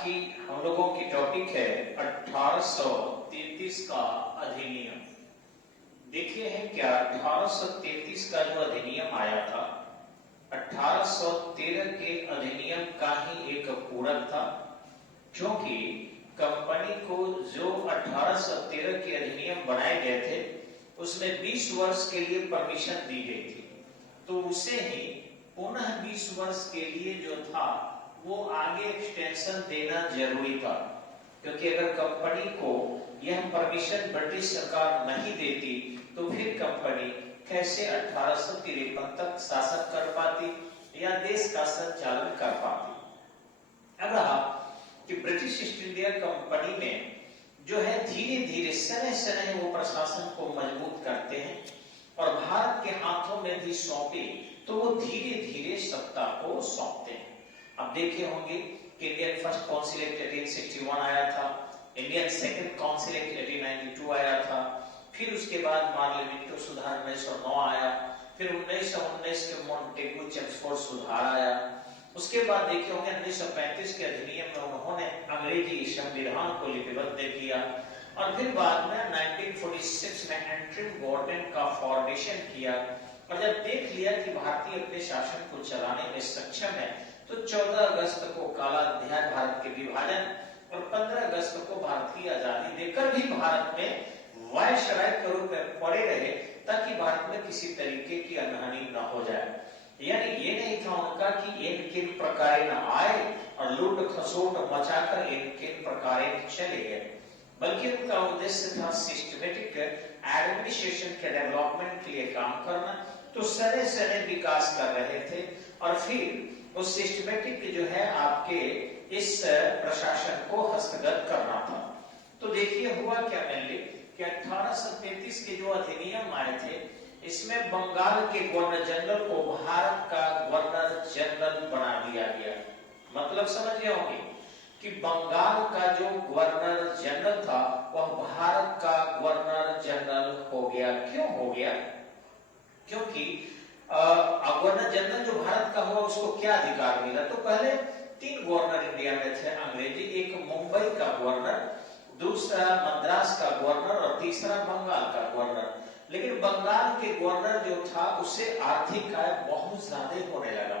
की हम लोगों की टॉपिक है 1833 का अधिनियम। देखिए है क्या 1833 का जो अधिनियम आया था, 1813 के अधिनियम का ही एक पूरक था, क्योंकि कंपनी को जो 1813 के अधिनियम बनाए गए थे उसमें 20 वर्ष के लिए परमिशन दी गई थी, तो उसे ही पुनः 20 वर्ष के लिए जो था वो आगे एक्सटेंशन देना जरूरी था, क्योंकि अगर कंपनी को यह परमिशन ब्रिटिश सरकार नहीं देती तो फिर कंपनी कैसे 1853 तक शासन कर पाती या देश का संचालन कर पाती। अब रहा कि ब्रिटिश ईस्ट इंडिया कंपनी में जो है धीरे धीरे सने सने वो प्रशासन को मजबूत करते हैं और भारत के हाथों में भी सौंपे तो वो धीरे धीरे सत्ता को सौंपते हैं। अब देखे होंगे कि इंडियन फर्स्ट काउंसिल एक्ट 1861 आया था, इंडियन सेकंड काउंसिल एक्ट 1892 आया था, फिर उसके बाद पार्लियामेंट सुधार 1909 आया, फिर 1919 के मॉन्टेगू चेम्सफोर्ड सुधार आया। उसके बाद देखे होंगे 1935 के अधिनियम में उन्होंने अंग्रेजी संविधान को लिपिबद्ध किया और फिर बाद में 1946 में एंट्रीम गवर्नमेंट का फॉर्मेशन किया और जब देख लिया कि भारतीय अपने शासन को चलाने में सक्षम है तो 14 अगस्त को काला अध्याय भारत के विभाजन और 15 अगस्त को भारतीय आजादी देकर भी भारत में वायसराय के रूप में पड़े रहे ताकि भारत में किसी तरीके की अनहानि न हो जाए। यानी ये नहीं था उनका कि इनके प्रकार न आए और लूट खसोट मचाकर इनके प्रकार चले गए, बल्कि उनका उद्देश्य था सिस्टमेटिक एडमिनिस्ट्रेशन के डेवलपमेंट के लिए काम करना। तो सरे सरे विकास कर रहे थे और फिर उस सिस्टमेटिक जो है आपके इस प्रशासन को हस्तगत करना था। तो देखिए हुआ क्या मेनली कि 1833 के जो अधिनियम आए थे इसमें बंगाल के गवर्नर जनरल को भारत का गवर्नर जनरल बना दिया गया। मतलब समझ गए होंगे कि बंगाल का जो गवर्नर जनरल था वह भारत का गवर्नर जनरल हो गया। क्यों हो गया? क्योंकि गवर्नर जनरल जो भारत का हुआ उसको क्या अधिकार मिला? तो पहले 3 गवर्नर इंडिया में थे अंग्रेजी, एक मुंबई का गवर्नर, दूसरा मद्रास का गवर्नर और तीसरा बंगाल का गवर्नर। लेकिन बंगाल के गवर्नर जो था उसे आर्थिक आय बहुत ज्यादा होने लगा,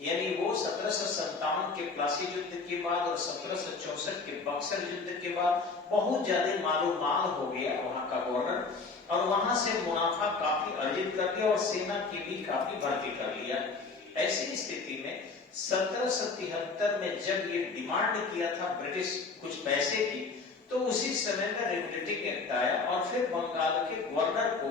यानी वो 1757 के प्लासी युद्ध के बाद और 1764 के बक्सर युद्ध के बाद बहुत ज्यादा मालोमाल हो गया वहां का गवर्नर और वहां से मुनाफा काफी अर्जित कर लिया और सेना की भी काफी भर्ती कर लिया। ऐसी स्थिति में 1773 में जब ये डिमांड किया था ब्रिटिश कुछ पैसे की, तो उसी समय में रेगुलेटिंग एक्ट आया और फिर बंगाल के गवर्नर को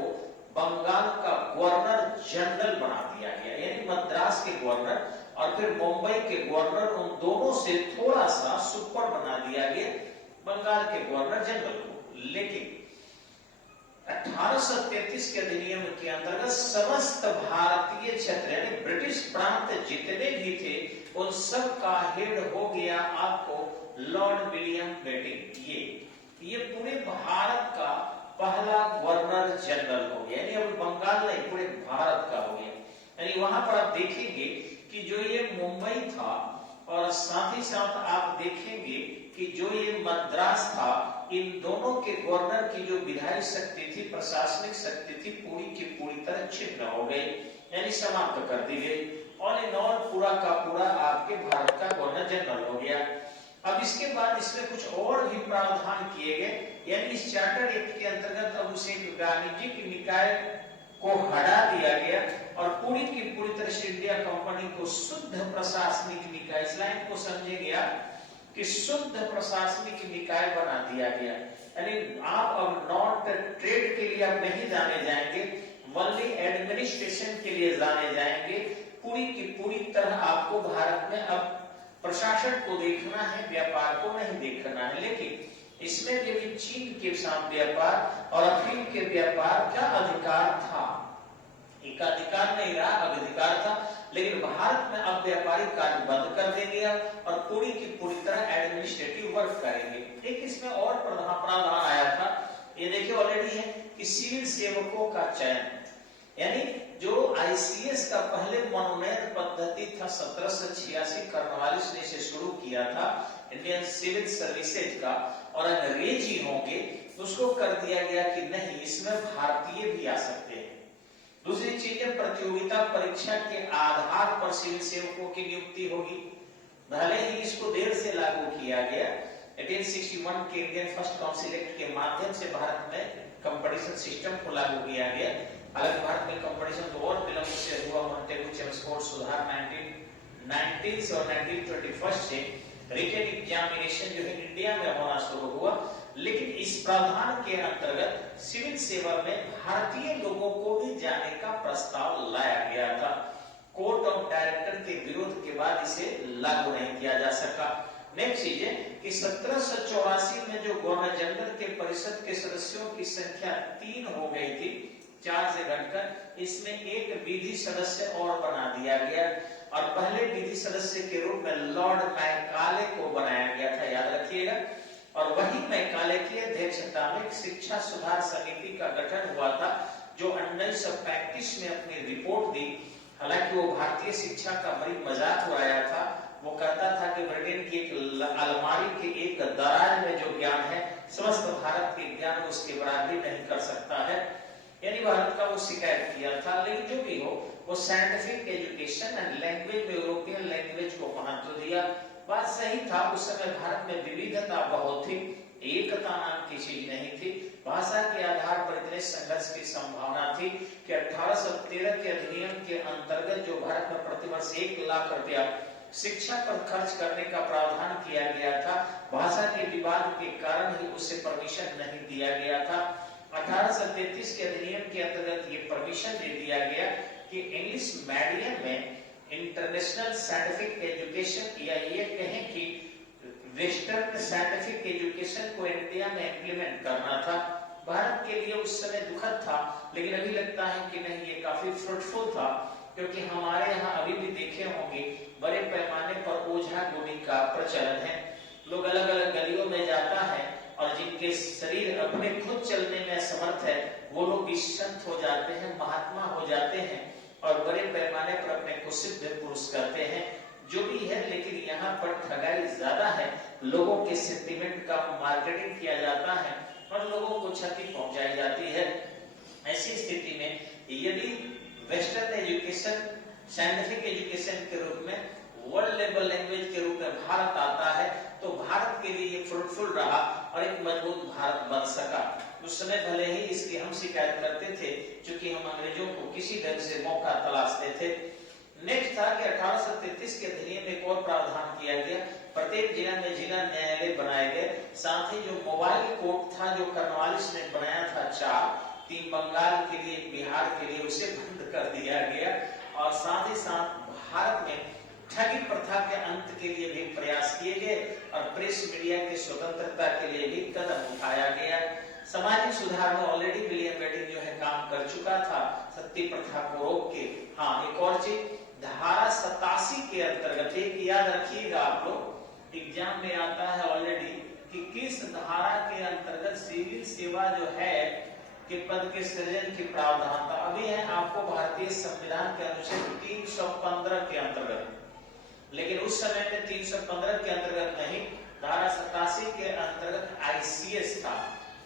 बंगाल का गवर्नर जनरल बना दिया गया, यानी मद्रास के गवर्नर और फिर मुंबई के गवर्नर, उन दोनों से थोड़ा सा सुपर बना दिया गया बंगाल के गवर्नर जनरल को। लेकिन 1833 के अधिनियम के अंतर्गत समस्त भारतीय क्षेत्र यानी ब्रिटिश प्रांत जितने भी थे उन सब का हेड हो गया आपको लॉर्ड विलियम बेटिंग। ये पूरे भारत का पहला गवर्नर जनरल हो गया, यानी अब बंगाल नहीं पूरे भारत का हो गया। यानी वहां पर आप देखेंगे कि जो ये मुंबई था और साथ ही साथ आप देखेंगे कि जो ये मद्रास था, इन दोनों के गवर्नर की जो विधायी शक्ति थी, प्रशासनिक शक्ति थी, पूरी की पूरी तरह छिन्न हो गई, यानी समाप्त कर दी गई। ऑल इन ऑल पूरा का पूरा आपके भारत का गवर्नर जनरल हो गया। अब इसके बाद इसमें कुछ और भी प्रावधान किए गए, यानी इस चार्टर एक्ट के अंतर्गत अब उसे वाणिज्यिक निकाय को हटा दिया गया और पूरी की पूरी तरह से इंडिया कंपनी को शुद्ध प्रशासनिक निकाय, इस लाइन को समझे गया कि शुद्ध प्रशासनिक निकाय बना दिया गया। यानी आप अब नॉट ट्रेड के लिए अब नहीं जाने जाएंगे, ओनली एडमिनिस्ट्रेशन के लिए जाने जाएंगे। पूरी की पूरी तरह आपको भारत में अब प्रशासन को देखना है, व्यापार को नहीं देखना है। लेकिन इसमें भी चीन के साथ व्यापार और अफीम के व्यापार का अधिकार था, एक अधिकार नहीं रहा, अधिकार था। लेकिन भारत में अब व्यापारिक कार्य बंद कर देंगे और पूरी की पूरी तरह एडमिनिस्ट्रेटिव वर्क करेंगे। एक इसमें और प्रावधान आया था, ये देखिए ऑलरेडी है कि सिविल सेवकों का चयन, यानी जो आईसीएस का पहले मनोनयन पद्धति था 1786 कर्नवालिस ने इसे शुरू किया था, इंडियन सिविल सर्विसेज का, और अंग्रेज ही होंगे, उसको कर दिया गया कि नहीं, इसमें भारतीय भी आ सकते हैं। दूसरी चीज है प्रतियोगिता परीक्षा के आधार पर सिविल सेवकों की नियुक्ति होगी। भले ही इसको देर से लागू किया गया, 1861 के इंडियन फर्स्ट काउंसिल एक्ट के माध्यम से भारत में कंपटीशन सिस्टम को लागू किया गया। हालांकि भारत में कंपटीशन तो और विलंब से हुआ, मॉन्टेगू चेम्सफोर्ड सुधार 1919 और 1921 से रिटन एग्जामिनेशन जो है इंडिया में होना शुरू हुआ। लेकिन इस प्रावधान के अंतर्गत सिविल सेवा में भारतीय लोगों को भी जाने का प्रस्ताव लाया गया था। कोर्ट ऑफ डायरेक्टर के विरोध के बाद इसे लागू नहीं किया जा सका। नेक्स्ट चीज है कि 1784 में जो गवर्नर जनरल के परिषद के सदस्यों की संख्या 3 हो गई थी, 4 से घटकर, इसमें एक विधि सदस्य और बना दिया गया, और पहले विधि सदस्य के रूप में लॉर्ड मैकाले को बनाया गया था, याद रखिएगा। और वही मैकाले की अध्यक्षता में शिक्षा सुधार समिति का गठन हुआ था, जो 1935 में अपनी रिपोर्ट दी। हालांकि वो भारतीय शिक्षा का बड़ी मजाक उड़ाया था। वो कहता था कि ब्रिटेन की एक अलमारी के एक दराज में जो ज्ञान है, समस्त भारत के ज्ञान उसके बराबरी नहीं कर सकता है, यानी भारत का वो शिकायत किया था। लेकिन जो भी हो, वो साइंटिफिक एजुकेशन एंड लैंग्वेज में यूरोपियन लैंग्वेज को महत्व दिया। बात सही था, उस समय भारत में विविधता बहुत थी, एकता नाम की चीज नहीं थी। भाषा के आधार पर इतने संघर्ष की संभावना थी कि 1813 के अधिनियम के अंतर्गत जो भारत में प्रतिवर्ष 1 लाख रुपया शिक्षा पर खर्च करने का प्रावधान किया गया था, भाषा के विवाद के कारण ही उसे परमिशन नहीं दिया गया था। 1833 के अधिनियम के अंतर्गत ये परमिशन दे दिया गया कि इंग्लिश मीडियम में इंटरनेशनल साइंटिफिक एजुकेशन, या ये कहें कि वेस्टर्न साइंटिफिक एजुकेशन को इंडिया में इंप्लीमेंट करना था। भारत के लिए उस समय दुखद था, लेकिन अभी लगता है कि नहीं, ये काफी फ्रूटफुल था, क्योंकि हमारे यहाँ अभी भी देखे होंगे बड़े पैमाने पर ओझा गुनी का प्रचलन है। लोग अलग अलग गलियों में जाता है, और जिनके शरीर अपने खुद चलने में असमर्थ है, वो लोग भी संत हो जाते हैं, महात्मा हो जाते हैं, और बड़े पैमाने पर अपने को सिद्ध पुरुष करते हैं। जो भी है, लेकिन यहाँ पर ठगाई ज्यादा है, लोगों के सेंटिमेंट का मार्केटिंग किया जाता है और लोगों को क्षति पहुंचाई जाती है। ऐसी स्थिति में यदि वेस्टर्न एजुकेशन साइंटिफिक एजुकेशन के रूप में, वर्ल्ड लेवल लैंग्वेज के रूप में भारत आता है, तो भारत के लिए ये फ्रूटफुल रहा और एक मजबूत भारत बन सका। उस समय भले ही इसकी हम शिकायत करते थे, क्योंकि हम अंग्रेजों को किसी ढंग से मौका तलाशते थे। नेक्स्ट था कि 1833 के अधिनियम में एक और प्रावधान किया गया, प्रत्येक जिला में जिला न्यायालय बनाए गए। साथ ही जो मोबाइल कोर्ट था, जो कर्नवालिस ने बनाया था 4, 3 बंगाल के लिए, बिहार के लिए, उसे बंद कर दिया गया। और साथ ही साथ भारत में ठगी प्रथा के अंत के लिए भी प्रयास किए गए, और प्रेस मीडिया की स्वतंत्रता के लिए भी कदम उठाया गया। सामाजिक सुधार में ऑलरेडी विलियम बेटिंग जो है काम कर चुका था, सती प्रथा को रोक के। हाँ, एक और चीज, धारा 87 के अंतर्गत, एक याद रखिएगा आप लोग, एग्जाम में आता है ऑलरेडी कि किस धारा के अंतर्गत सिविल सेवा जो है के पद के सृजन की प्रावधान था। अभी है आपको भारतीय संविधान के अनुच्छेद 315 के अंतर्गत, लेकिन उस समय में 315 के अंतर्गत नहीं, धारा 87 के अंतर्गत आईसीएस था,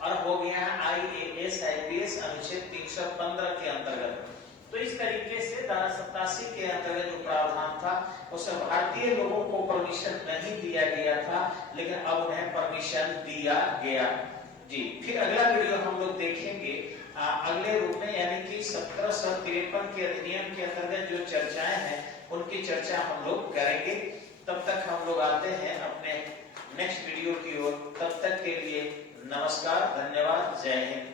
और हो गया है आईएएस आईपीएस अनुच्छेद 315 के अंतर्गत। तो इस तरीके से धारा 87 के अंतर्गत जो प्रावधान था, उसमें भारतीय लोगों को परमिशन नहीं दिया गया था, लेकिन अब उन्हें परमिशन दिया गया। जी, फिर अगला वीडियो हम लोग देखेंगे अगले रूप में, यानी कि 1753 के अधिनियम के अंतर्गत जो चर्चाएं हैं, उनकी चर्चा हम लोग करेंगे। तब तक हम लोग आते हैं अपने नेक्स्ट वीडियो की ओर। तब तक के लिए नमस्कार, धन्यवाद, जय हिंद।